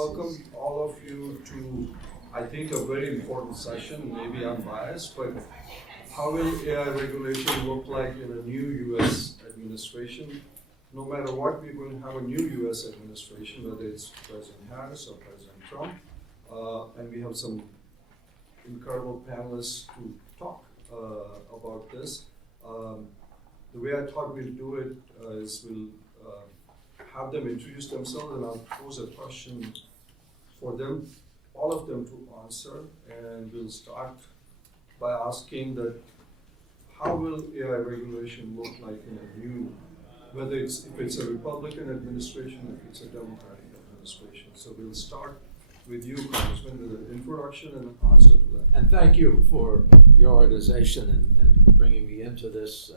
welcome all of you to, I think, a very important session. Maybe I'm biased, but how will AI regulation look like in a new U.S. administration? No matter what, we're going to have a new U.S. administration, whether it's President Harris or President Trump, and we have some incredible panelists to talk about this. The way I thought we'll do it is we'll have them introduce themselves, and I'll pose a question for them, all of them to answer, and we'll start by asking that how will AI regulation look like in a new, whether if it's a Republican administration, if it's a Democratic administration. So we'll start with you, Congressman, with an introduction and an answer to that. And thank you for your organization and bringing me into this.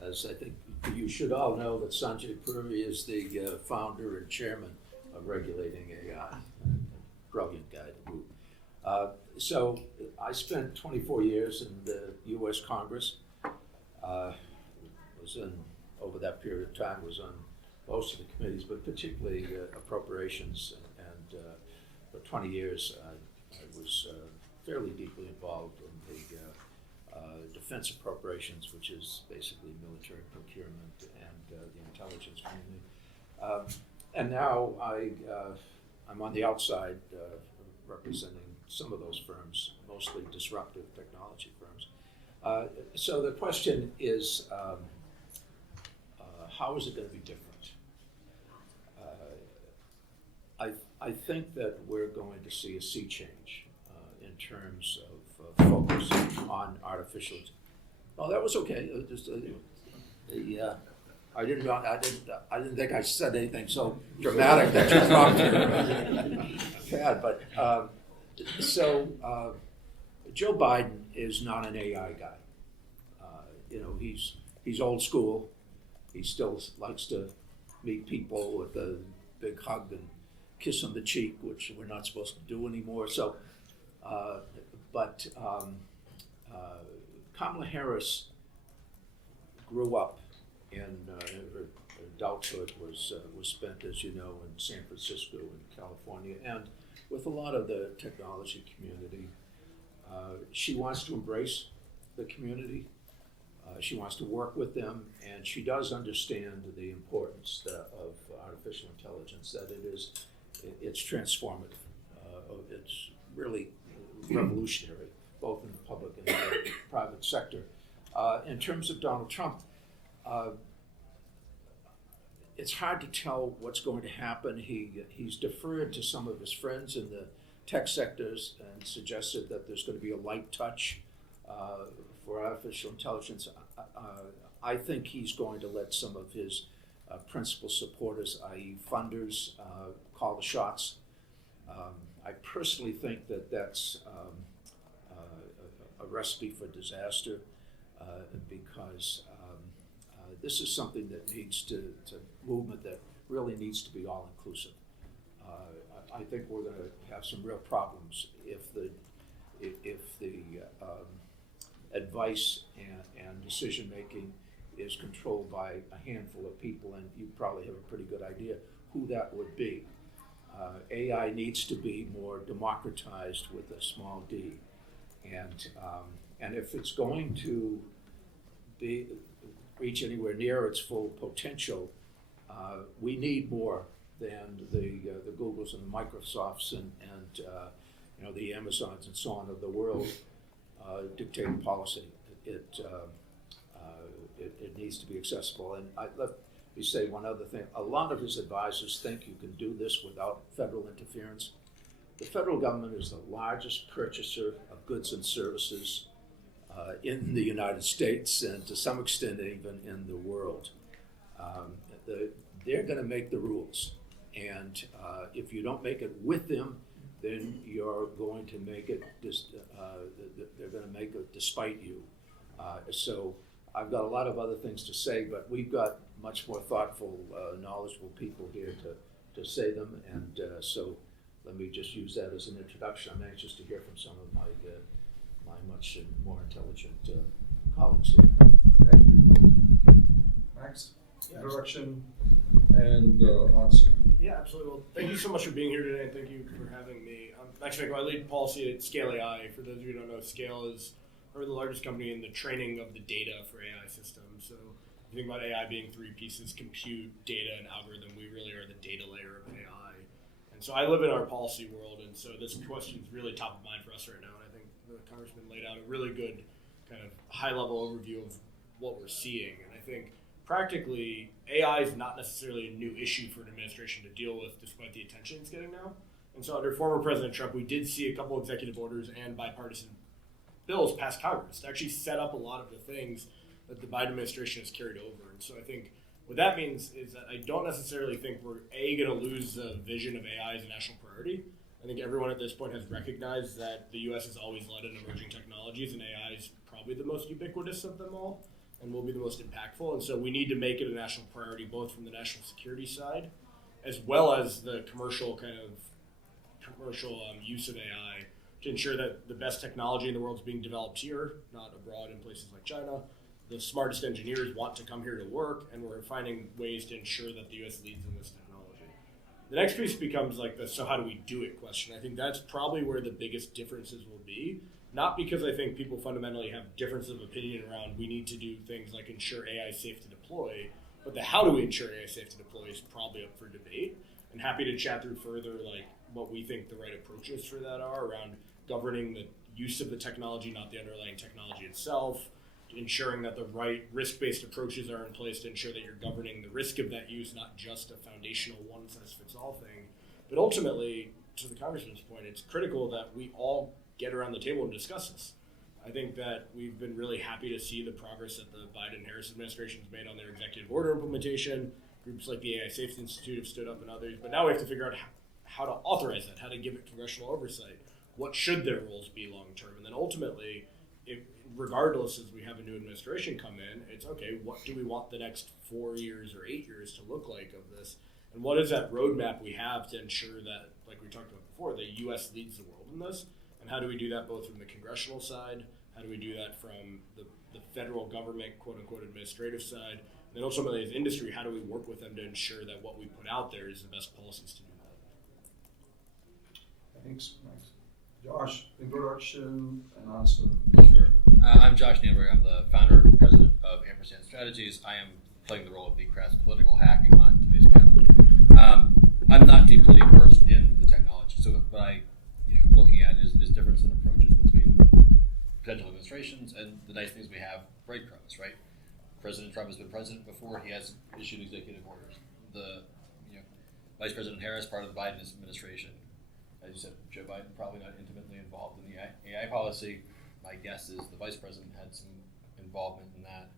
As I think you should all know that Sanjay Puri is the founder and chairman of Regulating AI. Brilliant guy to boot. So I spent 24 years in the U.S. Congress. Over that period of time, was on most of the committees, but particularly appropriations. And for 20 years, I was fairly deeply involved in the defense appropriations, which is basically military procurement and the intelligence community. And now I'm on the outside representing some of those firms, mostly disruptive technology firms. So the question is, how is it going to be different? I think that we're going to see a sea change in terms of focus on artificial. Oh, that was okay. I didn't think I said anything so dramatic that you thought bad. But so Joe Biden is not an AI guy. He's old school. He still likes to meet people with a big hug and kiss on the cheek, which we're not supposed to do anymore. So, but Kamala Harris grew up in her adulthood was spent, as you know, in San Francisco and California, and with a lot of the technology community. She wants to embrace the community. She wants to work with them, and she does understand the importance of artificial intelligence, that it's transformative. It's really revolutionary, both in the public and the private sector. In terms of Donald Trump, it's hard to tell what's going to happen. He's deferred to some of his friends in the tech sectors and suggested that there's going to be a light touch for artificial intelligence. I think he's going to let some of his principal supporters, i.e. funders, call the shots. I personally think that that's a recipe for disaster because this is something that needs it's a movement that really needs to be all-inclusive. I think we're going to have some real problems if the advice and decision-making is controlled by a handful of people, and you probably have a pretty good idea who that would be. AI needs to be more democratized with a small d, and if it's going to reach anywhere near its full potential, we need more than the Googles and the Microsofts and the Amazons and so on of the world dictating policy. It needs to be accessible. And let me say one other thing. A lot of his advisors think you can do this without federal interference. The federal government is the largest purchaser of goods and services in the United States and to some extent even in the world. They're going to make the rules. And if you don't make it with them, then you're going to make it, they're going to make it despite you. So I've got a lot of other things to say, but we've got much more thoughtful, knowledgeable people here to say them. And so let me just use that as an introduction. I'm anxious to hear from some of my much more intelligent colleagues here. Thank you. Max, introduction and answer. Yeah, absolutely. Well, thank you so much for being here today, and thank you for having me. I'm Max Franco. I lead policy at Scale AI. For those of you who don't know, Scale is we're the largest company in the training of the data for AI systems. So if you think about AI being three pieces: compute, data, and algorithm. We really are the data layer of AI. And so I live in our policy world, and so this question is really top of mind for us right now. And I think the Congressman laid out a really good kind of high-level overview of what we're seeing. And I think practically, AI is not necessarily a new issue for an administration to deal with, despite the attention it's getting now. And so under former President Trump, we did see a couple executive orders and bipartisan bills pass Congress to actually set up a lot of the things that the Biden administration has carried over. And so I think what that means is that I don't necessarily think we're, going to lose the vision of AI as a national priority. I think everyone at this point has recognized that the U.S. has always led in emerging technologies, and AI is probably the most ubiquitous of them all, and will be the most impactful. And so we need to make it a national priority, both from the national security side, as well as the commercial use of AI, to ensure that the best technology in the world is being developed here, not abroad in places like China. The smartest engineers want to come here to work, and we're finding ways to ensure that the U.S. leads in this technology. The next piece becomes like the so how do we do it question. I think that's probably where the biggest differences will be. Not because I think people fundamentally have differences of opinion around we need to do things like ensure AI is safe to deploy, but the how do we ensure AI is safe to deploy is probably up for debate. And happy to chat through further like what we think the right approaches for that are around governing the use of the technology, not the underlying technology itself, ensuring that the right risk-based approaches are in place to ensure that you're governing the risk of that use, not just a foundational one-size-fits-all thing. But ultimately, to the Congressman's point, it's critical that we all get around the table and discuss this. I think that we've been really happy to see the progress that the Biden-Harris administration has made on their executive order implementation. Groups like the AI Safety Institute have stood up and others, but now we have to figure out how to authorize that, how to give it congressional oversight. What should their roles be long-term? And then ultimately, regardless as we have a new administration come in, it's okay, what do we want the next 4 years or 8 years to look like of this? And what is that roadmap we have to ensure that, like we talked about before, the U.S. leads the world in this? And how do we do that both from the congressional side? How do we do that from the federal government, quote-unquote, administrative side? And then ultimately as industry, how do we work with them to ensure that what we put out there is the best policies to do that? Thanks, Max. Josh, introduction and answer. Sure. I'm Josh Nielberg. I'm the founder and president of Ampersand Strategies. I am playing the role of the crass political hack on today's panel. I'm not deeply versed in the technology, so what I'm looking at is difference in approaches between potential administrations, and the nice things we have breadcrumbs, right? President Trump has been president before; he has issued executive orders. The Vice President Harris, part of the Biden administration, as you said, Joe Biden probably not intimately involved in the AI policy. My guess is the Vice President had some involvement in that.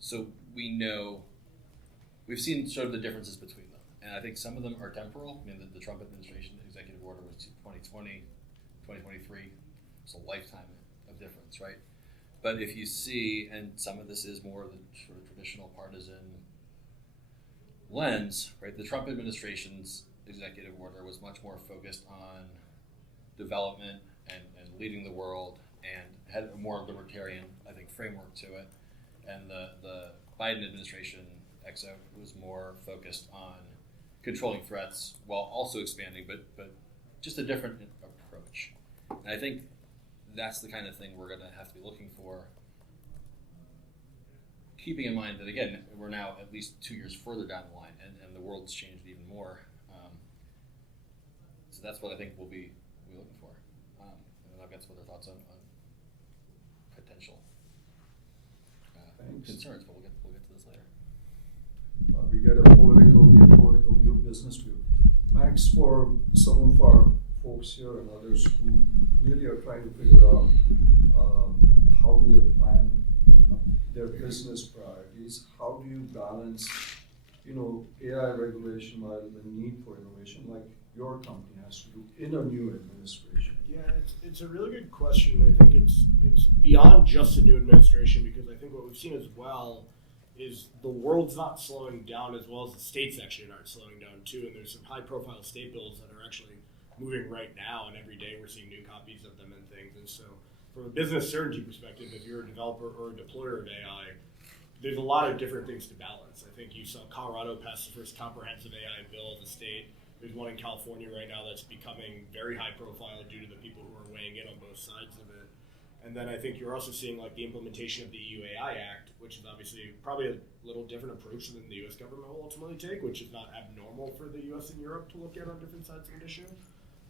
So we've seen sort of the differences between them. And I think some of them are temporal. I mean, the Trump administration executive order was 2020, 2023. It's a lifetime of difference, right? But if you see, and some of this is more of the sort of traditional partisan lens, right? The Trump administration's executive order was much more focused on development and leading the world, and had a more libertarian, I think, framework to it. And the Biden administration EXO was more focused on controlling threats while also expanding, but just a different approach. And I think that's the kind of thing we're going to have to be looking for, keeping in mind that, again, we're now at least 2 years further down the line, and the world's changed even more. So that's what I think we'll be looking for. And I've got some other thoughts on potential concerns, but we'll get to this later. We get a political view, business view. Max, for some of our folks here and others who really are trying to figure out how do they plan their business priorities, how do you balance, AI regulation while the need for innovation, like your company has to do in a new administration? Yeah, it's a really good question. I think it's beyond just a new administration, because I think what we've seen as well is the world's not slowing down as well as the states actually aren't slowing down too. And there's some high-profile state bills that are actually moving right now, and every day we're seeing new copies of them and things. And so from a business certainty perspective, if you're a developer or a deployer of AI, there's a lot of different things to balance. I think you saw Colorado pass the first comprehensive AI bill as a state. There's one in California right now that's becoming very high profile due to the people who are weighing in on both sides of it. And then I think you're also seeing like the implementation of the EU AI Act, which is obviously probably a little different approach than the US government will ultimately take, which is not abnormal for the US and Europe to look at on different sides of an issue.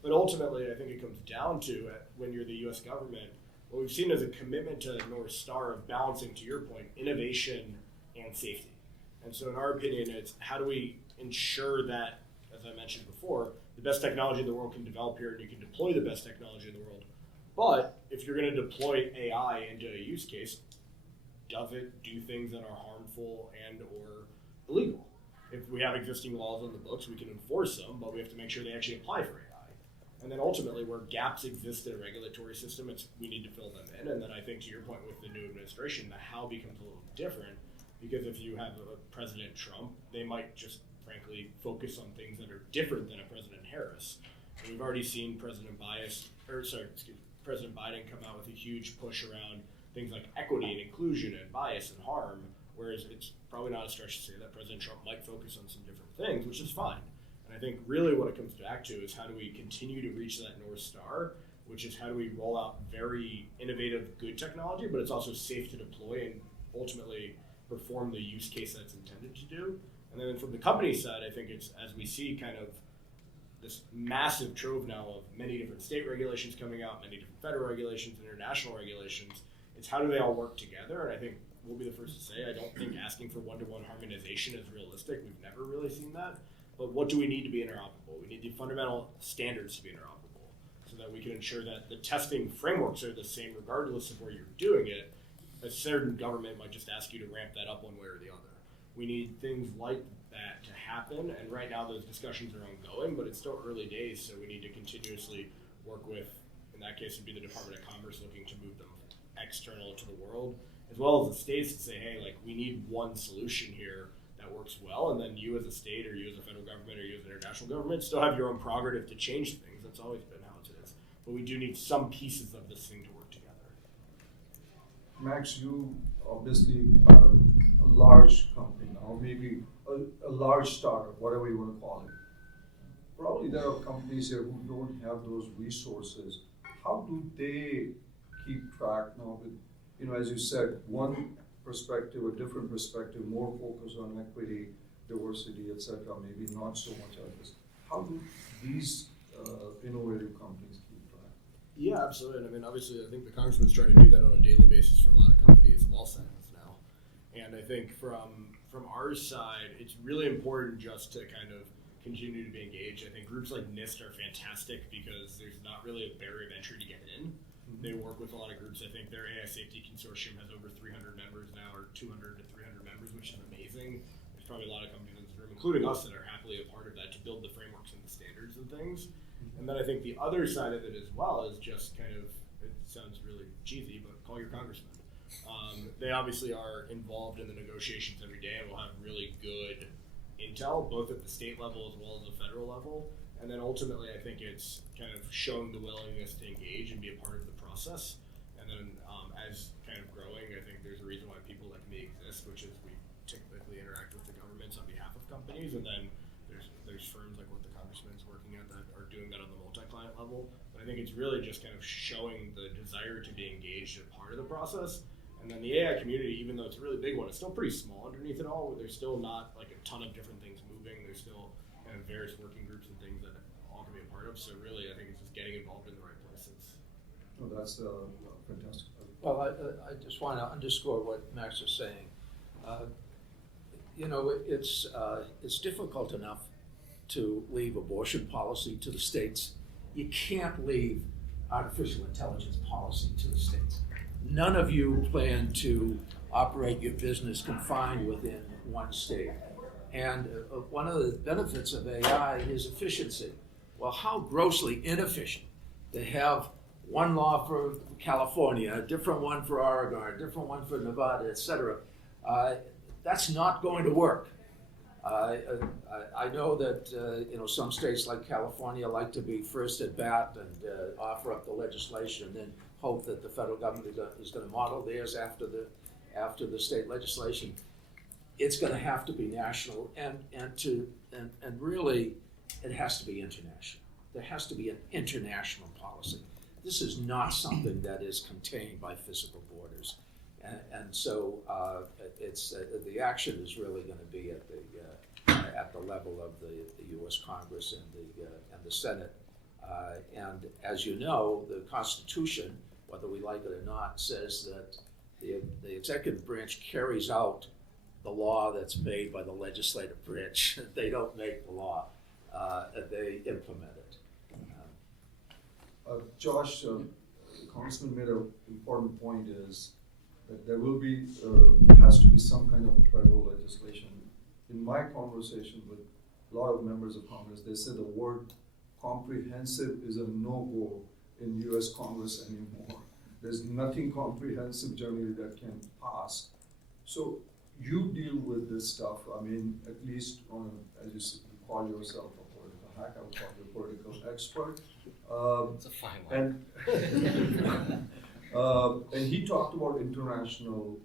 But ultimately, I think it comes down to when you're the US government, what we've seen is a commitment to North Star of balancing, to your point, innovation and safety. And so in our opinion, it's how do we ensure that, as I mentioned before, the best technology in the world can develop here and you can deploy the best technology in the world. But if you're going to deploy AI into a use case, does it do things that are harmful and or illegal? If we have existing laws on the books, we can enforce them, but we have to make sure they actually apply for AI. And then ultimately, where gaps exist in a regulatory system, we need to fill them in. And then I think to your point with the new administration, the how becomes a little different, because if you have a President Trump, they might just frankly focus on things that are different than a President Harris. And we've already seen President Biden come out with a huge push around things like equity and inclusion and bias and harm, whereas it's probably not a stretch to say that President Trump might focus on some different things, which is fine. And I think really what it comes back to is how do we continue to reach that North Star, which is how do we roll out very innovative, good technology, but it's also safe to deploy and ultimately perform the use case that it's intended to do. And then from the company side, I think it's, as we see kind of this massive trove now of many different state regulations coming out, many different federal regulations, international regulations, it's how do they all work together? And I think we'll be the first to say, I don't think asking for one-to-one harmonization is realistic. We've never really seen that. But what do we need to be interoperable? We need the fundamental standards to be interoperable so that we can ensure that the testing frameworks are the same regardless of where you're doing it. A certain government might just ask you to ramp that up one way or the other. We need things like that to happen, and right now those discussions are ongoing, but it's still early days, so we need to continuously work with, in that case, would be the Department of Commerce looking to move them external to the world, as well as the states to say, hey, like we need one solution here that works well, and then you as a state or you as a federal government or you as an international government still have your own prerogative to change things. That's always been how it is. But we do need some pieces of this thing to work together. Max, you obviously are a large company now, maybe a large startup, whatever you want to call it. Probably there are companies here who don't have those resources. How do they keep track now with, as you said, one perspective, a different perspective, more focus on equity, diversity, etc., maybe not so much others. How do these innovative companies keep track? Yeah, absolutely. And I mean, obviously, I think the Congressman's trying to do that on a daily basis for a lot of companies of all sizes now. And I think from our side, it's really important just to kind of continue to be engaged. I think groups like NIST are fantastic because there's not really a barrier of entry to get in. They work with a lot of groups. I think their AI safety consortium has over 300 members now, or 200 to 300 members, which is amazing. There's probably a lot of companies in this room, including us, that are happily a part of that to build the frameworks and the standards and things. And then I think the other side of it as well is just kind of, it sounds really cheesy, but call your congressman. They obviously are involved in the negotiations every day and will have really good intel, both at the state level as well as the federal level. And then ultimately, I think it's kind of showing the willingness to engage and be a part of the process. And then as kind of growing, I think there's a reason why people like me exist, which is we typically interact with the governments on behalf of companies. And then there's firms like what the Congressman's working at that are doing that on the multi-client level. But I think it's really just kind of showing the desire to be engaged and part of the process. And then the AI community, even though it's a really big one, it's still pretty small underneath it all. There's still not like a ton of different things moving. There's still kind of various working groups and things that all can be a part of. So really, I think it's just getting involved in the right places. Oh, that's fantastic. Well, I just want to underscore what Max is saying. It's difficult enough to leave abortion policy to the states. You can't leave artificial intelligence policy to the states. None of you plan to operate your business confined within one state. And one of the benefits of AI is efficiency. Well, how grossly inefficient to have one law for California, a different one for Oregon, a different one for Nevada, et cetera. That's not going to work. I know that some states like California like to be first at bat and offer up the legislation and then hope that the federal government is going to model theirs after the state legislation. It's going to have to be national and really it has to be international. There has to be an international policy. This is not something that is contained by physical borders. And so the action is really going to be at the level of the U.S. Congress and the Senate. And as you know, the Constitution, whether we like it or not, says that the executive branch carries out the law that's made by the legislative branch. They don't make the law, they implement it. Josh, the Congressman made an important point is that there will be, has to be some kind of federal legislation. In my conversation with a lot of members of Congress, they said the word comprehensive is a no-go in US Congress anymore. There's nothing comprehensive generally that can pass. So you deal with this stuff, I mean, at least on, as you call yourself a political hack, I would call you a political expert. It's a fine line. And he talked about international,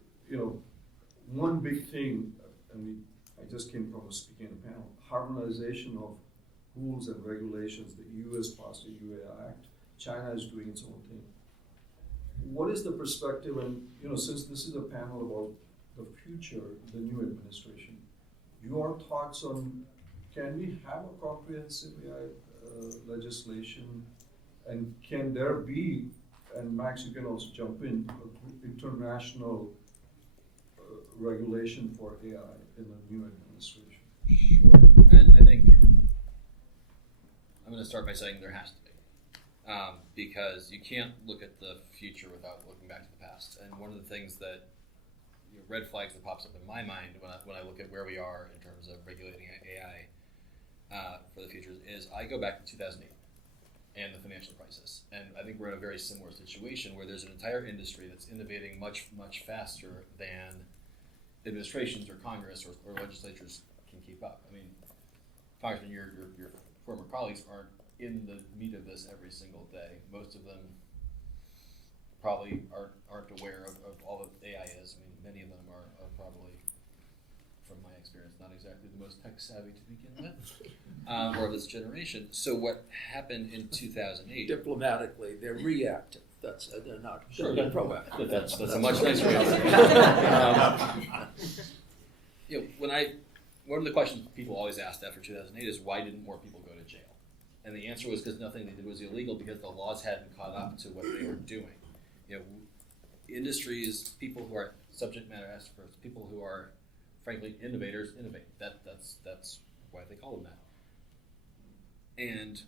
one big thing, and I just came from speaking in a panel, harmonization of rules and regulations. The US passed the UAI Act. China is doing its own thing. What is the perspective, and since this is a panel about the future, the new administration, your thoughts on, can we have a comprehensive AI legislation, and can there be, and Max, you can also jump in, international regulation for AI in the new administration? Sure, and I think I'm going to start by saying there has to be, because you can't look at the future without looking back to the past. And one of the things that red flags that pops up in my mind when I look at where we are in terms of regulating AI for the future is I go back to 2008 and the financial crisis, and I think we're in a very similar situation where there's an entire industry that's innovating much, much faster than administrations or Congress or legislatures can keep up. I mean, Congressman, your former colleagues aren't in the meat of this every single day. Most of them probably aren't aware of all that AI is. I mean, many of them are probably, from my experience, not exactly the most tech savvy to begin with, or of this generation. So what happened in 2008? Diplomatically, they're reactive. They're not sure, proactive. That's a much nicer way to one of the questions people always asked after 2008 is why didn't more people go to jail? And the answer was because nothing they did was illegal, because the laws hadn't caught up to what they were doing. Industries, people who are subject matter experts, people who are, frankly, innovators, innovate. That's why they call them that. And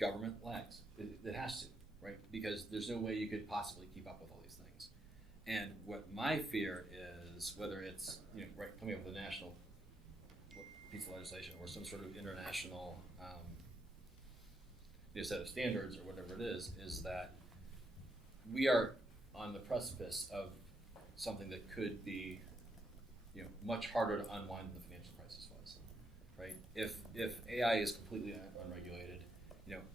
government lags. It has to, right? Because there's no way you could possibly keep up with all these things. And what my fear is, whether it's coming up with a national piece of legislation or some sort of international set of standards or whatever it is that we are on the precipice of something that could be much harder to unwind than the financial crisis was, right? If AI is completely unregulated,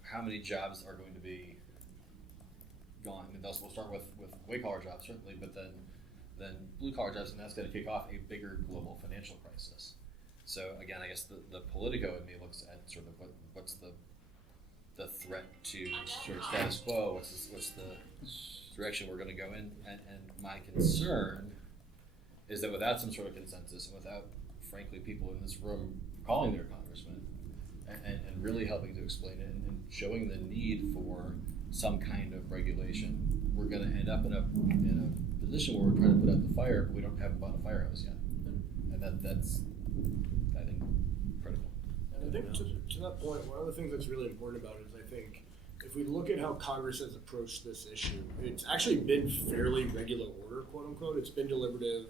how many jobs are going to be gone? I mean, we'll start with white collar jobs certainly, but then blue collar jobs, and that's going to kick off a bigger global financial crisis. So again, I guess the Politico in me looks at sort of what's the threat to sort of status quo, what's the direction we're going to go in, and my concern is that without some sort of consensus and without, frankly, people in this room calling their congressman and really helping to explain it and showing the need for some kind of regulation, we're going to end up in a position where we're trying to put out the fire, but we haven't bought a firehouse yet, and that's I think critical. And I think to that point, one of the things that's really important about it is I think if we look at how Congress has approached this issue, it's actually been fairly regular order, quote unquote. It's been deliberative.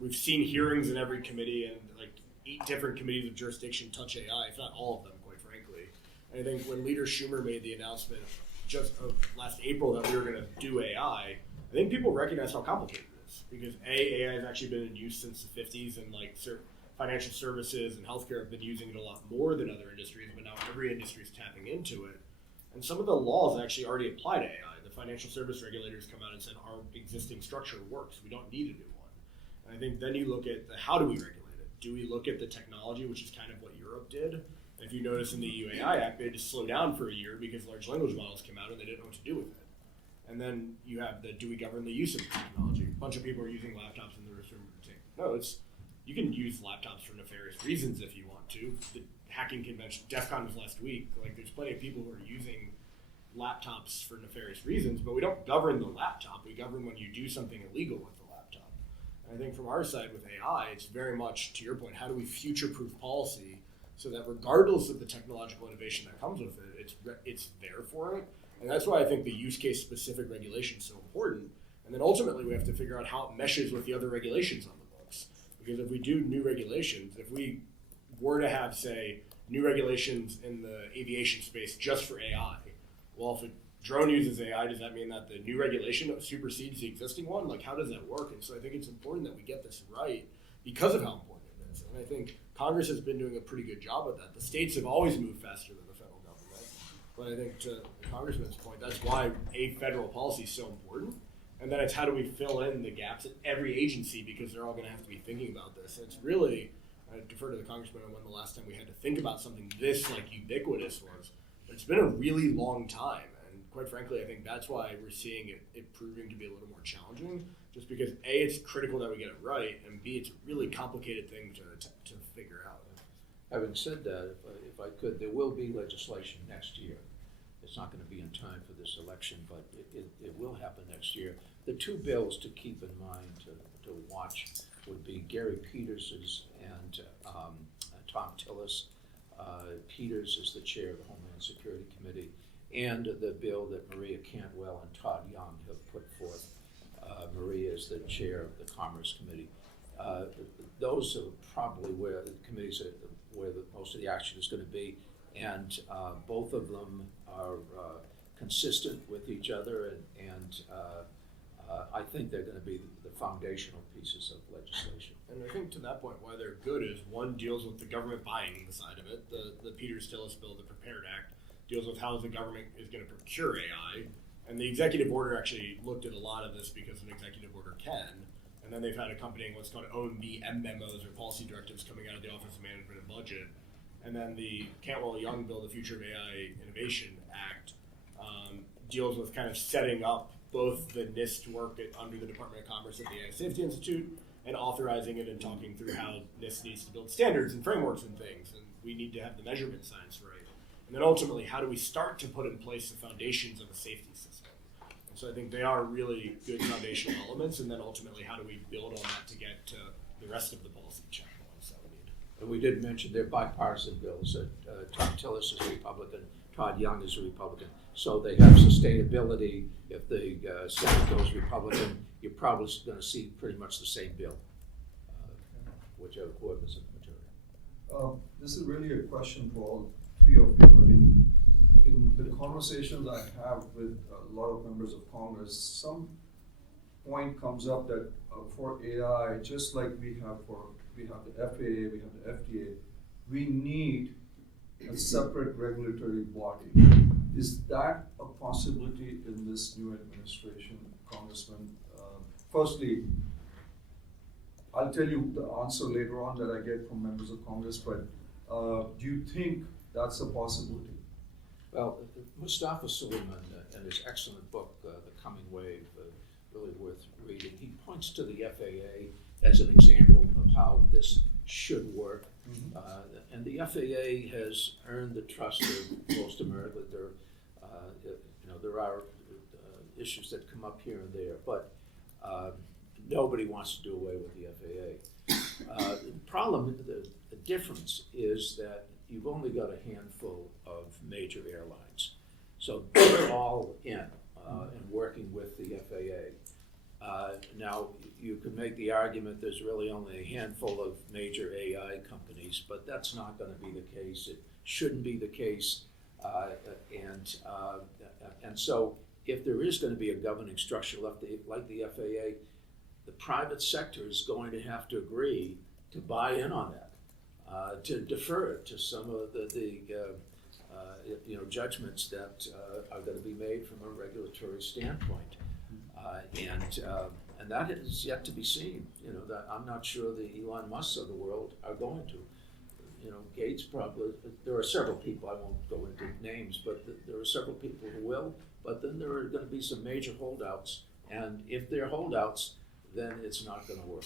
We've seen hearings in every committee, and like 8 different committees of jurisdiction touch AI, if not all of them, quite frankly. And I think when Leader Schumer made the announcement just of last April that we were going to do AI, I think people recognize how complicated it is, because AI has actually been in use since the 50s, and financial services and healthcare have been using it a lot more than other industries, but now every industry is tapping into it. And some of the laws actually already apply to AI. The financial service regulators come out and said our existing structure works. We don't need a new one. And I think then you look at how do we regulate it? Do we look at the technology, which is kind of what Europe did, And if you notice in the EU AI Act, they had to slow down for a year because large language models came out and they didn't know what to do with it. And then you have the do we govern the use of the technology? A bunch of people are using laptops in the room saying, no, you can use laptops for nefarious reasons if you want to. The hacking convention, DEF CON was last week. Like, there's plenty of people who are using laptops for nefarious reasons, but we don't govern the laptop. We govern when you do something illegal with the laptop. And I think from our side with AI, it's very much, to your point, how do we future-proof policy so that regardless of the technological innovation that comes with it, it's there for it. And that's why I think the use case specific regulation is so important. And then ultimately we have to figure out how it meshes with the other regulations on the books. Because if we do new regulations, if we were to have, say, new regulations in the aviation space just for AI, well, if a drone uses AI, does that mean that the new regulation supersedes the existing one? Like, how does that work? And so I think it's important that we get this right because of how important it is. And I think Congress has been doing a pretty good job with that. The states have always moved faster than the federal government. But I think to the Congressman's point, that's why a federal policy is so important. And then it's how do we fill in the gaps at every agency, because they're all going to have to be thinking about this. And it's really, I defer to the Congressman on when the last time we had to think about something this like ubiquitous was. But it's been a really long time. And quite frankly, I think that's why we're seeing it proving to be a little more challenging, just because A, it's critical that we get it right, and B, it's a really complicated thing to figure out. Having said that, if I could, there will be legislation next year. It's not going to be in time for this election, but it will happen next year. The two bills to keep in mind to watch would be Gary Peters's and Tom Tillis. Peters is the chair of the Homeland Security Committee, and the bill that Maria Cantwell and Todd Young have put forth. Maria is the chair of the Commerce Committee. Those are probably where the committees are, where most of the action is going to be, and both of them are consistent with each other, and I think they're going to be the foundational pieces of legislation. And I think to that point, why they're good is one deals with the government buying the side of it. The Peters-Tillis bill, the Prepared Act, deals with how the government is going to procure AI. And the executive order actually looked at a lot of this because an executive order can. And then they've had accompanying what's called OMB memos or policy directives coming out of the Office of Management and Budget. And then the Cantwell-Young bill, the Future of AI Innovation Act, deals with kind of setting up both the NIST work under the Department of Commerce at the AI Safety Institute and authorizing it and talking through how NIST needs to build standards and frameworks and things. And we need to have the measurement science right. And then ultimately, how do we start to put in place the foundations of a safety system? And so I think they are really good foundational elements. And then ultimately, how do we build on that to get to the rest of the policy checkpoints that we need? And we did mention they're bipartisan bills. Tom Tillis is a Republican, Todd Young is a Republican. So they have sustainability. If the Senate goes Republican, you're probably going to see pretty much the same bill, whichever is in the majority. This is really a question for all three of you. I mean, in the conversations I have with a lot of members of Congress, some point comes up that for AI, just like we have the FAA, we have the FDA, we need a separate regulatory body. Is that a possibility in this new administration, Congressman? Firstly, I'll tell you the answer later on that I get from members of Congress, but do you think that's a possibility? Well, Mustafa Suleiman, in his excellent book, The Coming Wave, really worth reading, he points to the FAA as an example of how this should work. Mm-hmm. And the FAA has earned the trust of most America. There are issues that come up here and there, but nobody wants to do away with the FAA. The problem, the difference is that you've only got a handful of major airlines. So they're all in and working with the FAA. Now, you could make the argument there's really only a handful of major AI companies, but that's not going to be the case. It shouldn't be the case. And so if there is going to be a governing structure like the FAA, the private sector is going to have to agree to buy in on that, to defer to some of the judgments that are going to be made from a regulatory standpoint. And that is yet to be seen. That I'm not sure the Elon Musks of the world are going to. Gates probably, there are several people, I won't go into names, but there are several people who will, but then there are going to be some major holdouts, and if they're holdouts, then it's not going to work.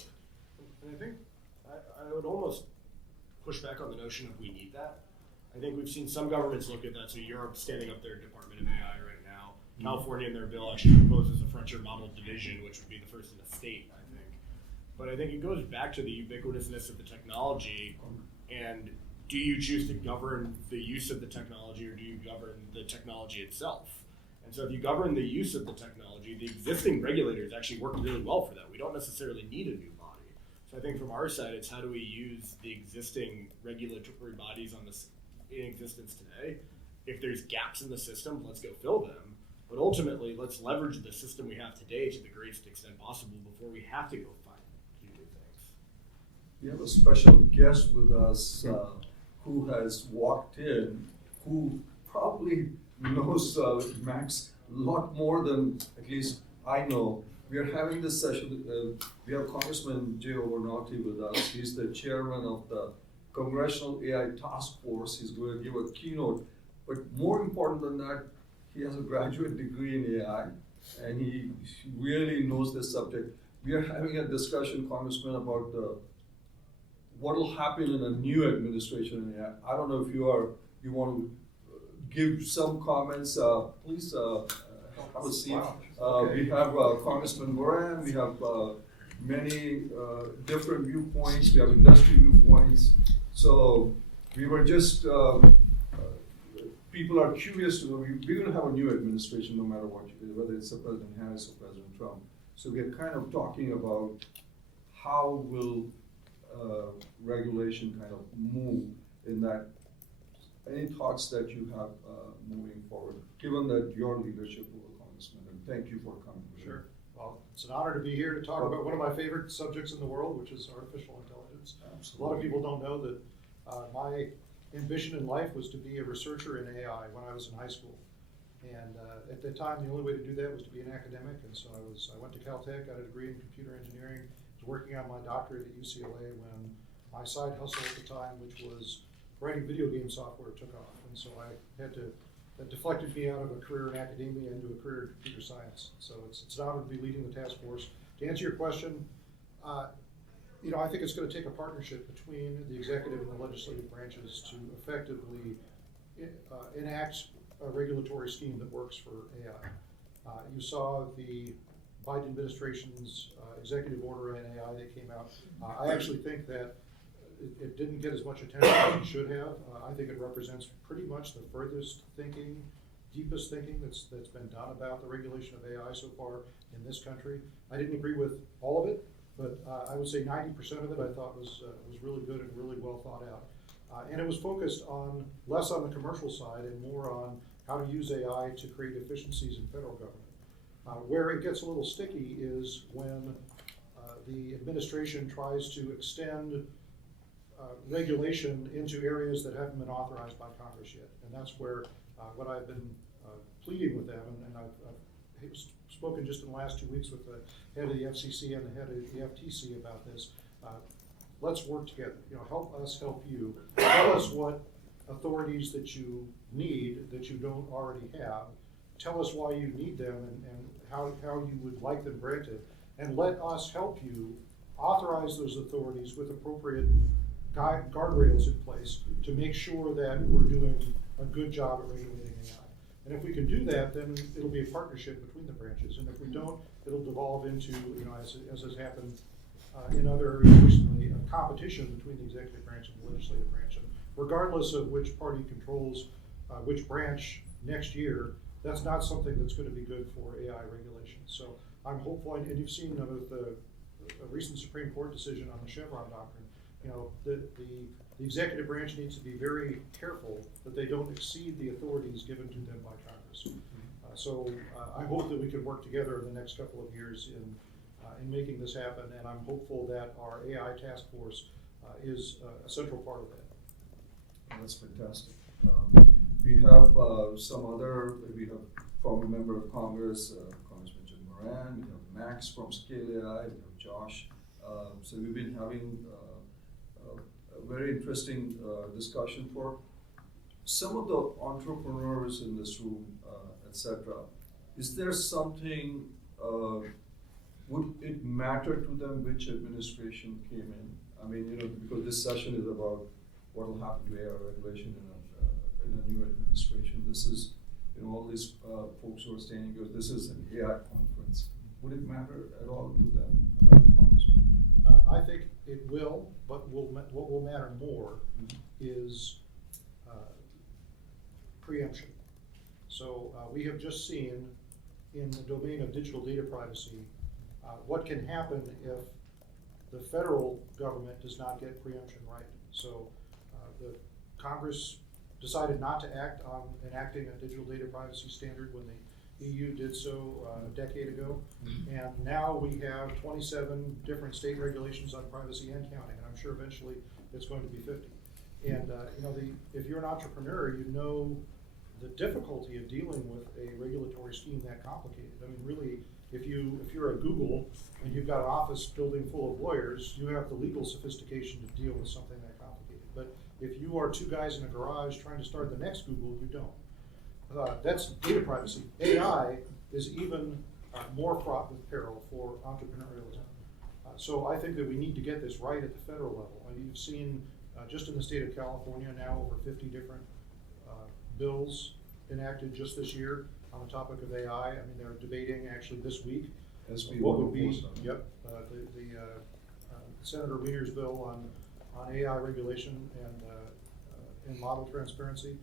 And I think I would almost push back on the notion of we need that. I think we've seen some governments look at that. So Europe standing up their Department of AI right now. California in their bill actually proposes a frontier model division, which would be the first in the state, I think. But I think it goes back to the ubiquitousness of the technology, and do you choose to govern the use of the technology, or do you govern the technology itself? And so if you govern the use of the technology, the existing regulators actually work really well for that. We don't necessarily need a new body. So I think from our side, it's how do we use the existing regulatory bodies in existence today. If there's gaps in the system, let's go fill them. But ultimately, let's leverage the system we have today to the greatest extent possible before we have to go find new things. We have a special guest with us who has walked in, who probably knows Max a lot more than at least I know. We are having this session, we have Congressman Jay Obernolte with us. He's the chairman of the Congressional AI Task Force. He's going to give a keynote. But more important than that, he has a graduate degree in AI, and he really knows this subject. We are having a discussion, Congressman, about what will happen in a new administration in AI. I don't know if you want to give some comments. Please have a seat. We have Congressman Moran. We have many different viewpoints. We have industry viewpoints. So we were just, people are curious to know, we're going to have a new administration no matter what, whether it's President Harris or President Trump. So we're kind of talking about how will regulation kind of move in that. Any thoughts that you have moving forward, given that your leadership, Congressman, and thank you for coming. Sure. Well, it's an honor to be here to talk about one of my favorite subjects in the world, which is artificial intelligence. Absolutely. A lot of people don't know that my ambition in life was to be a researcher in AI when I was in high school. And at that time, the only way to do that was to be an academic. And so I went to Caltech, got a degree in computer engineering, was working on my doctorate at UCLA when my side hustle at the time, which was writing video game software, took off. And so that deflected me out of a career in academia into a career in computer science. So it's an honor to be leading the task force. To answer your question, I think it's going to take a partnership between the executive and the legislative branches to effectively enact a regulatory scheme that works for AI. You saw the Biden administration's executive order on AI that came out. I actually think that it didn't get as much attention as it should have. I think it represents pretty much the furthest thinking, deepest thinking that's been done about the regulation of AI so far in this country. I didn't agree with all of it, but I would say 90% of it I thought was really good and really well thought out. And it was focused on less on the commercial side and more on how to use AI to create efficiencies in federal government. Where it gets a little sticky is when the administration tries to extend regulation into areas that haven't been authorized by Congress yet. And that's where what I've been pleading with them, and I've spoken just in the last 2 weeks with the head of the FCC and the head of the FTC about this. Let's work together. Help us help you. Tell us what authorities that you need that you don't already have. Tell us why you need them and how you would like them granted. And let us help you authorize those authorities with appropriate guardrails in place to make sure that we're doing a good job at regulating AI. And if we can do that, then it'll be a partnership between the branches. And if we don't, it'll devolve into, as has happened in other areas recently, a competition between the executive branch and the legislative branch. And regardless of which party controls which branch next year, that's not something that's going to be good for AI regulation. So I'm hopeful, and you've seen with the recent Supreme Court decision on the Chevron doctrine, the executive branch needs to be very careful that they don't exceed the authorities given to them by Congress. So I hope that we can work together in the next couple of years in making this happen, and I'm hopeful that our AI task force is a central part of that. That's fantastic. We have we have former member of Congress, Congressman Jay Moran, we have Max from Scale AI, we have Josh. So we've been having very interesting discussion for some of the entrepreneurs in this room, etc. Is there something, would it matter to them which administration came in? I mean, you know, because this session is about what will happen to AI regulation in a new administration. This is, you know, all these folks who are standing here, this is an AI conference. Would it matter at all to them, Congressman? I think it will, but what will matter more is preemption. So we have just seen in the domain of digital data privacy what can happen if the federal government does not get preemption right. So the Congress decided not to act on enacting a digital data privacy standard when the EU did so a decade ago. And now we have 27 different state regulations on privacy and counting, and I'm sure eventually it's going to be 50. And you know, if you're an entrepreneur, you know the difficulty of dealing with a regulatory scheme that complicated. I mean, really, if you're at Google and you've got an office building full of lawyers, you have the legal sophistication to deal with something that complicated. But if you are two guys in a garage trying to start the next Google, you don't. That's data privacy. AI is even more fraught with peril for entrepreneurialism. So I think that we need to get this right at the federal level. I mean, you've seen just in the state of California now over 50 different bills enacted just this year on the topic of AI. I mean, they're debating actually this week what would be the Senator Wiener's bill on AI regulation and model transparency.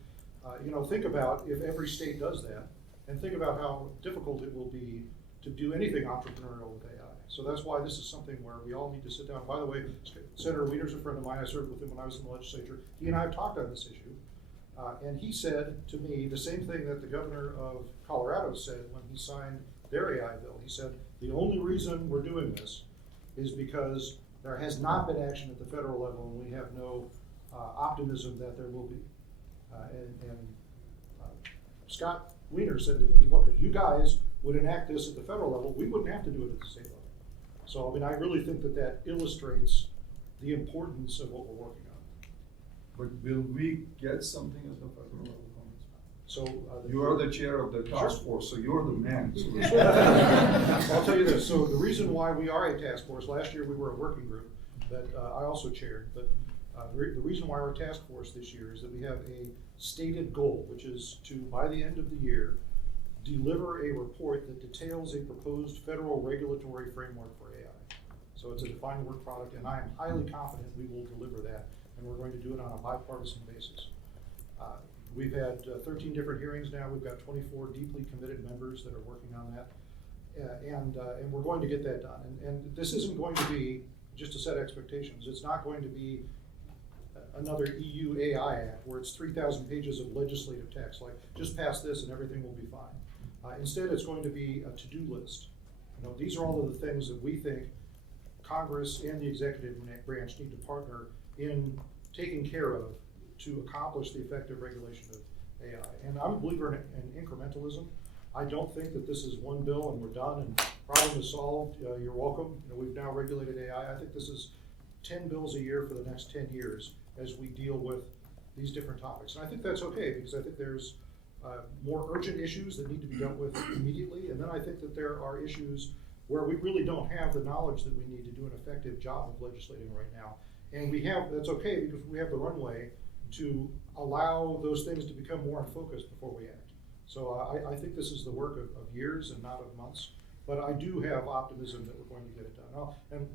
You know, think about if every state does that, and think about how difficult it will be to do anything entrepreneurial with AI. So that's why this is something where we all need to sit down. By the way, Senator Wiener's a friend of mine. I served with him when I was in the legislature. He and I have talked on this issue. And he said to me the same thing that the governor of Colorado said when he signed their AI bill. He said, the only reason we're doing this is because there has not been action at the federal level, and we have no optimism that there will be. Scott Wiener said to me, look, if you guys would enact this at the federal level, we wouldn't have to do it at the state level. So, I mean, I really think that that illustrates the importance of what we're working on. But will we get something at the federal level, Congressman? So you are the chair of the task force, so you're the man. So I'll tell you this. So the reason why we are a task force, last year we were a working group that I also chaired, but the reason why we're a task force this year is that we have a stated goal, which is to, by the end of the year, deliver a report that details a proposed federal regulatory framework for AI. So it's a defined work product, and I am highly confident we will deliver that, and we're going to do it on a bipartisan basis. We've had 13 different hearings now. We've got 24 deeply committed members that are working on that, and we're going to get that done. And this isn't going to be, just to set expectations, it's not going to be another EU AI Act where it's 3,000 pages of legislative text, like just pass this and everything will be fine. Instead, it's going to be a to-do list. You know, these are all of the things that we think Congress and the executive branch need to partner in taking care of to accomplish the effective regulation of AI. And I'm a believer in incrementalism. I don't think that this is one bill and we're done and problem is solved. You're welcome. You know, we've now regulated AI. I think this is 10 bills a year for the next 10 years as we deal with these different topics. And I think that's okay, because I think there's more urgent issues that need to be dealt with immediately. And then I think that there are issues where we really don't have the knowledge that we need to do an effective job of legislating right now. And that's okay, because we have the runway to allow those things to become more in focus before we act. So I think this is the work of years and not of months, but I do have optimism that we're going to get it done. And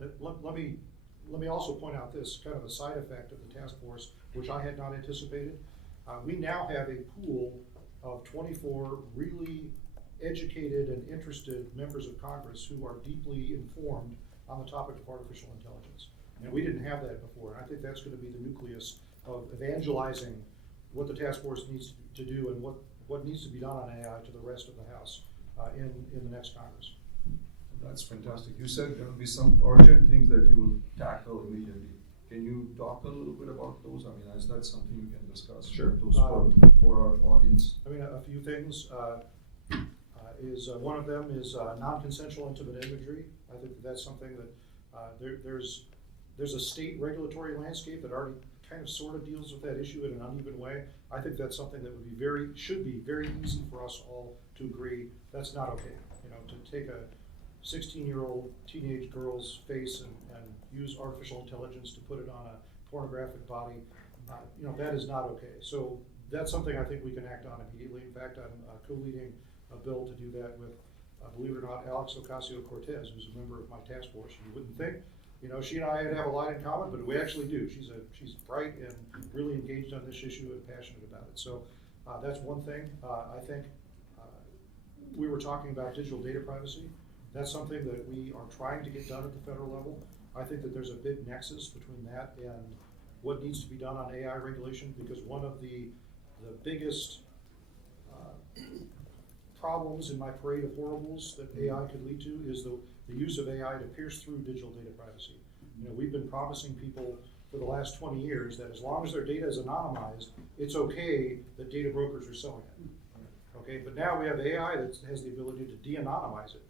let me also point out this, kind of a side effect of the task force, which I had not anticipated. We now have a pool of 24 really educated and interested members of Congress who are deeply informed on the topic of artificial intelligence. And we didn't have that before, and I think that's going to be the nucleus of evangelizing what the task force needs to do and what needs to be done on AI to the rest of the House in the next Congress. that's fantastic. You said there will be some urgent things that you will tackle immediately. Can you talk a little bit about those? I mean, is that something you can discuss? Sure. Those for our audience. I mean, a few things. One of them is non-consensual intimate imagery. I think that's something that there's a state regulatory landscape that already kind of sort of deals with that issue in an uneven way. I think that's something that would be should be very easy for us all to agree that's not okay. You know, to take a 16-year-old teenage girl's face and use artificial intelligence to put it on a pornographic body, you know, that is not okay. So that's something I think we can act on immediately. In fact, I'm co-leading a bill to do that with, believe it or not, Alex Ocasio-Cortez, who's a member of my task force. You wouldn't think, you know, she and I have a lot in common, but we actually do. She's bright and really engaged on this issue and passionate about it. So that's one thing. I think we were talking about digital data privacy. That's something that we are trying to get done at the federal level. I think that there's a big nexus between that and what needs to be done on AI regulation, because one of the biggest problems in my parade of horribles that AI could lead to is the use of AI to pierce through digital data privacy. You know, we've been promising people for the last 20 years that as long as their data is anonymized, it's okay that data brokers are selling it. Okay, but now we have AI that has the ability to de-anonymize it.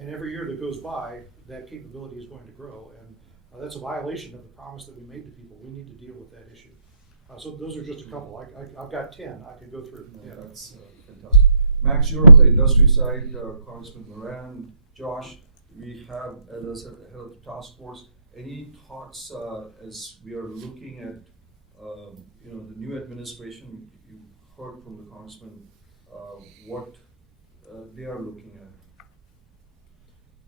And every year that goes by, that capability is going to grow. And that's a violation of the promise that we made to people. We need to deal with that issue. So those are just a couple. I've got 10. I could go through. Yeah, that's fantastic. Max, you're on the industry side, Congressman Moran, Josh, we have as head of the task force. Any thoughts as we are looking at you know, the new administration? You heard from the congressman what they are looking at.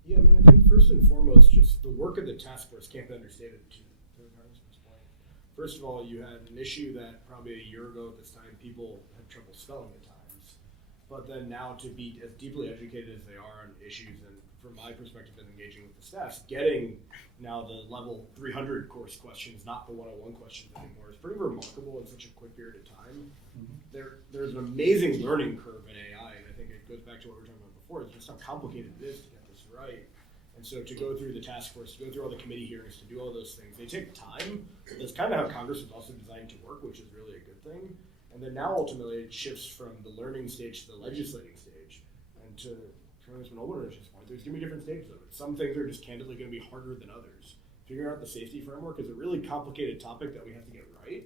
Yeah, I mean, I think first and foremost, just the work of the task force can't be understated to the congressman's point. First of all, you had an issue that probably a year ago at this time, people had trouble spelling at times. But then now to be as deeply educated as they are on issues, and from my perspective in engaging with the staff, getting now the level 300 course questions, not the 101 questions anymore, is pretty remarkable in such a quick period of time. There's an amazing learning curve in AI, and I think it goes back to what we were talking about before. It's just how complicated it is to get this right. And so to go through the task force, to go through all the committee hearings, to do all those things, they take time. That's kind of how Congress was also designed to work, which is really a good thing. And then now ultimately it shifts from the learning stage to the legislating stage. And to Congressman Obernolte point, there's going to be different stages of it. Some things are just candidly going to be harder than others. Figuring out the safety framework is a really complicated topic that we have to get right.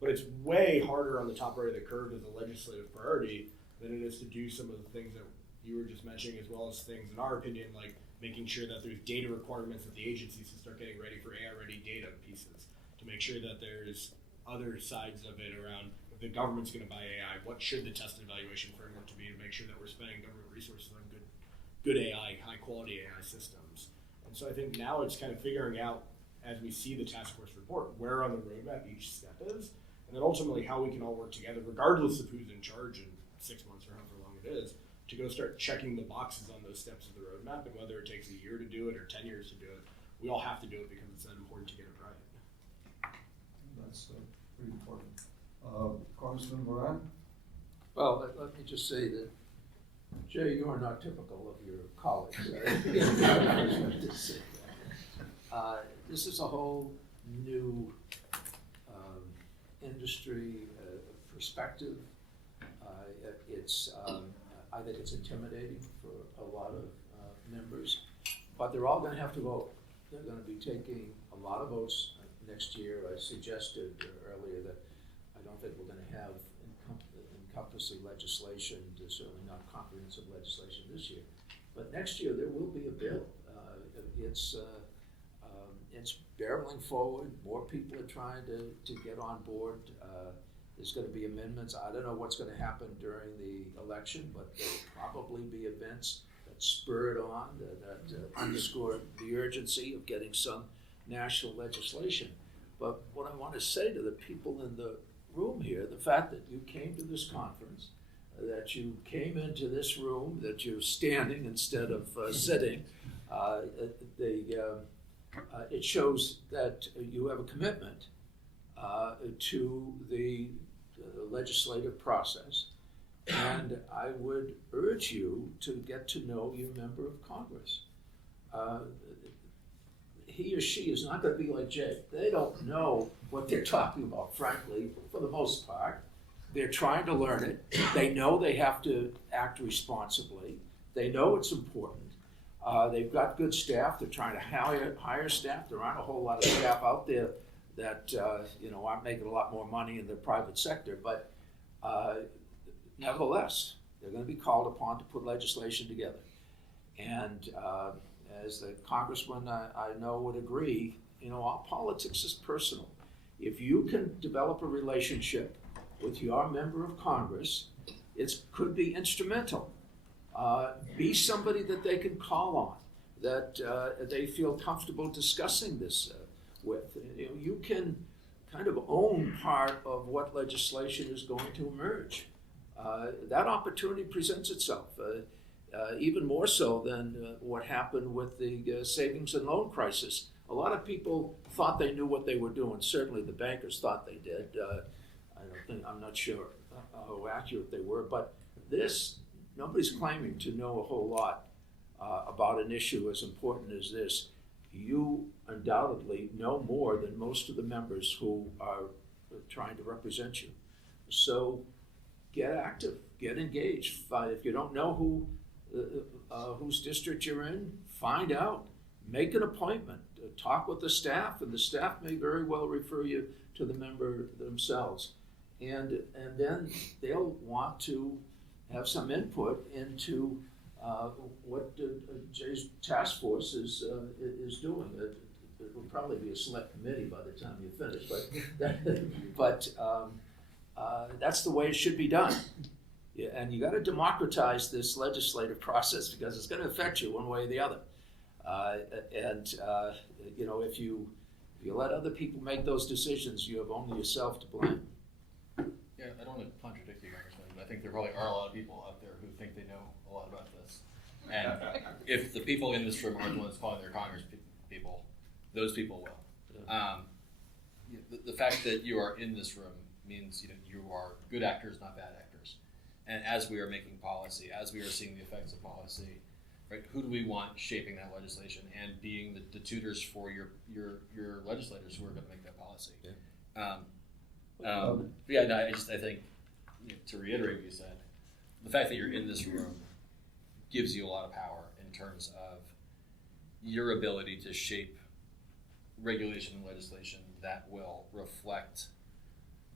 But it's way harder on the top right of the curve as a legislative priority than it is to do some of the things that you were just mentioning, as well as things, in our opinion, like making sure that there's data requirements at the agencies to start getting ready for AI-ready data pieces, to make sure that there's other sides of it around if the government's going to buy AI, what should the test and evaluation framework to be to make sure that we're spending government resources on good AI, high-quality AI systems. And so I think now it's kind of figuring out, as we see the task force report, where on the roadmap each step is, and then ultimately how we can all work together, regardless of who's in charge in 6 months or however long it is, to go start checking the boxes on those steps of the roadmap, and whether it takes a year to do it or 10 years to do it, we all have to do it because it's that important to get it right. That's pretty important. Congressman Moran? Well, let me just say that, Jay, you are not typical of your colleagues. This is a whole new industry perspective. I think it's intimidating for a lot of members, but they're all going to have to vote. They're going to be taking a lot of votes next year. I suggested earlier that I don't think we're going to have encompassing legislation, certainly not comprehensive legislation this year. But next year there will be a bill. It's barreling forward. More people are trying to get on board. There's going to be amendments. I don't know what's going to happen during the election, but there will probably be events that spur it on, that underscore the urgency of getting some national legislation. But what I want to say to the people in the room here, the fact that you came to this conference, that you came into this room, that you're standing instead of sitting, it shows that you have a commitment to the legislative process. And I would urge you to get to know your member of Congress. He or she is not going to be like Jay. They don't know what they're talking about, frankly, for the most part. They're trying to learn it. They know they have to act responsibly. They know it's important. They've got good staff. They're trying to hire staff. There aren't a whole lot of staff out there that aren't making a lot more money in the private sector, but nevertheless, they're going to be called upon to put legislation together. And as the congressman I know would agree, all politics is personal. If you can develop a relationship with your member of Congress, it could be instrumental. Be somebody that they can call on, that they feel comfortable discussing this with. You can kind of own part of what legislation is going to emerge. That opportunity presents itself, even more so than what happened with the savings and loan crisis. A lot of people thought they knew what they were doing. Certainly the bankers thought they did. I'm not sure how accurate they were, but nobody's claiming to know a whole lot about an issue as important as this. You undoubtedly know more than most of the members who are trying to represent you. So get active, get engaged. If you don't know whose district you're in, find out. Make an appointment. Talk with the staff, and the staff may very well refer you to the member themselves. And then they'll want to have some input into what Jay's task force is doing. It will probably be a select committee by the time you finish, but that's the way it should be done. Yeah, and you got to democratize this legislative process because it's going to affect you one way or the other. If you let other people make those decisions, you have only yourself to blame. Yeah, I don't want to contradict you, Congressman, but I think there probably are a lot of people out there who think they know a lot about this. And if the people in this room aren't the ones calling their Congress people, those people will. The fact that you are in this room means you are good actors, not bad actors. And as we are making policy, as we are seeing the effects of policy, right, who do we want shaping that legislation and being the tutors for your legislators who are going to make that policy? Yeah. I think to reiterate what you said, the fact that you're in this room gives you a lot of power in terms of your ability to shape regulation and legislation that will reflect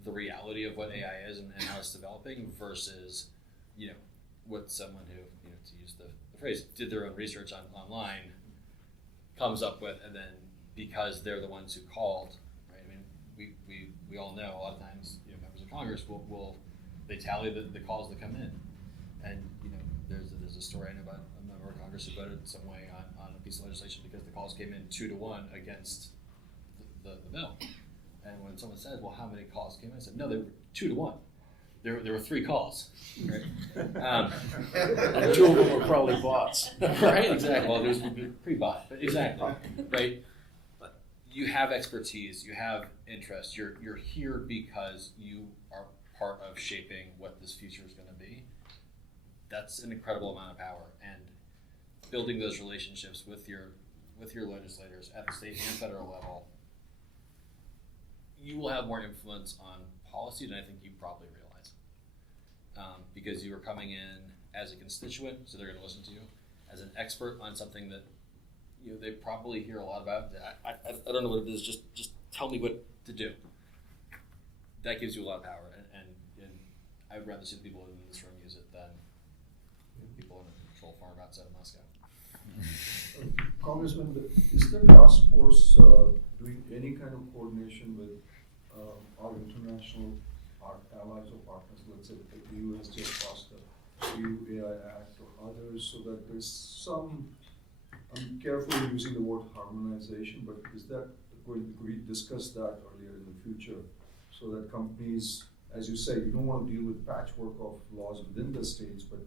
the reality of what AI is and how it's developing versus, what someone who, to use the phrase, did their own research online comes up with, and then because they're the ones who called, right? I mean, we all know a lot of times, members of Congress will they tally the calls that come in, and there's a story I know about a member of Congress who voted some way on a piece of legislation because the calls came in 2-1 against the bill. And when someone says, well, how many calls came in? I said, no, they were 2-1. There were 3 calls, right? And 2 of them were probably bots. Right, exactly. Well, there's pre-bot, but exactly, right? But you have expertise, you have interest. You're here because you are part of shaping what this future is going to be. That's an incredible amount of power, and building those relationships with your legislators at the state and federal level, you will have more influence on policy than I think you probably realize. Because you are coming in as a constituent, so they're going to listen to you, as an expert on something that they probably hear a lot about. I don't know what it is. Just tell me what to do. That gives you a lot of power, and I would rather see the people in this room use it than people in a control farm outside of Moscow. Congressman, is the task force doing any kind of coordination with our international allies or partners, let's say the US just passed the EU AI Act or others, so that there's some, I'm carefully using the word harmonization, but is that going to be discussed that earlier in the future so that companies, as you say, you don't want to deal with patchwork of laws within the states, but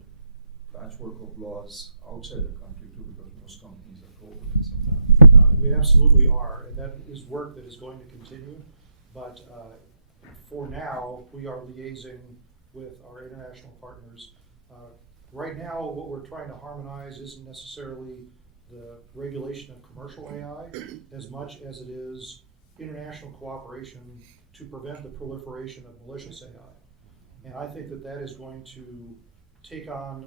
patchwork of laws outside the country too, because most companies are co-open sometimes. We absolutely are, and that is work that is going to continue, but for now, we are liaising with our international partners. Right now, what we're trying to harmonize isn't necessarily the regulation of commercial AI as much as it is international cooperation to prevent the proliferation of malicious AI. And I think that that is going to take on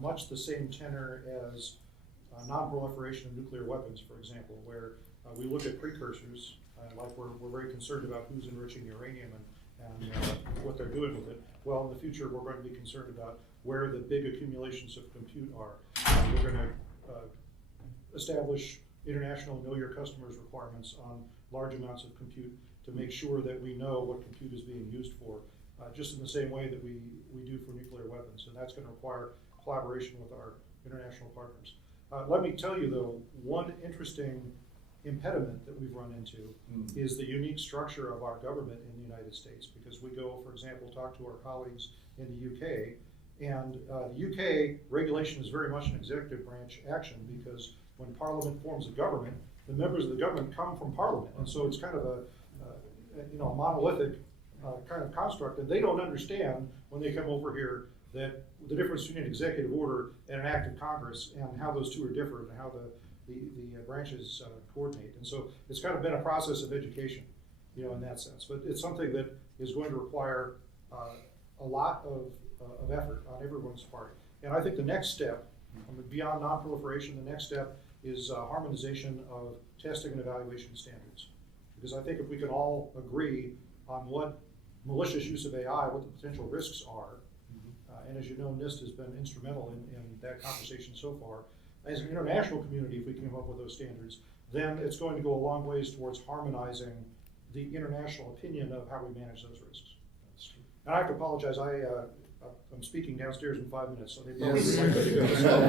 much the same tenor as non-proliferation of nuclear weapons, for example, where we look at precursors. Like we're very concerned about who's enriching uranium and what they're doing with it. Well, in the future, we're going to be concerned about where the big accumulations of compute are. We're going to establish international know your customers requirements on large amounts of compute to make sure that we know what compute is being used for, just in the same way that we do for nuclear weapons. And that's going to require collaboration with our international partners. Let me tell you, though, one interesting impediment that we've run into is the unique structure of our government in the United States, because we go, for example, talk to our colleagues in the UK, and the UK regulation is very much an executive branch action, because when Parliament forms a government, the members of the government come from Parliament, and so it's kind of a monolithic kind of construct, and they don't understand when they come over here that the difference between an executive order and an act of Congress and how those two are different and how the branches coordinate. And so it's kind of been a process of education, in that sense. But it's something that is going to require a lot of effort on everyone's part. And I think the next step, beyond non-proliferation, the next step is harmonization of testing and evaluation standards. Because I think if we can all agree on what malicious use of AI, what the potential risks are, and as you know, NIST has been instrumental in that conversation so far. As an international community, if we came up with those standards, then it's going to go a long ways towards harmonizing the international opinion of how we manage those risks. And I have to apologize, I'm speaking downstairs in 5 minutes, so they probably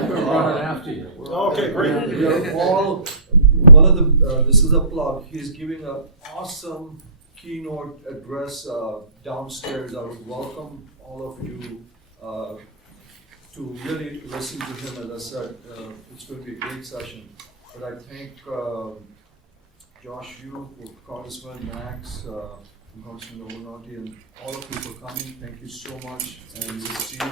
We're running after you. Okay, great. We are all, one of the, this is a plug, he's giving an awesome keynote address downstairs. I would welcome all of you to really listen to him. As I said, it's going to be a great session. But I thank Josh, you, Congressman Max, Congressman Obernolte, and all of you for coming. Thank you so much, and we'll see you.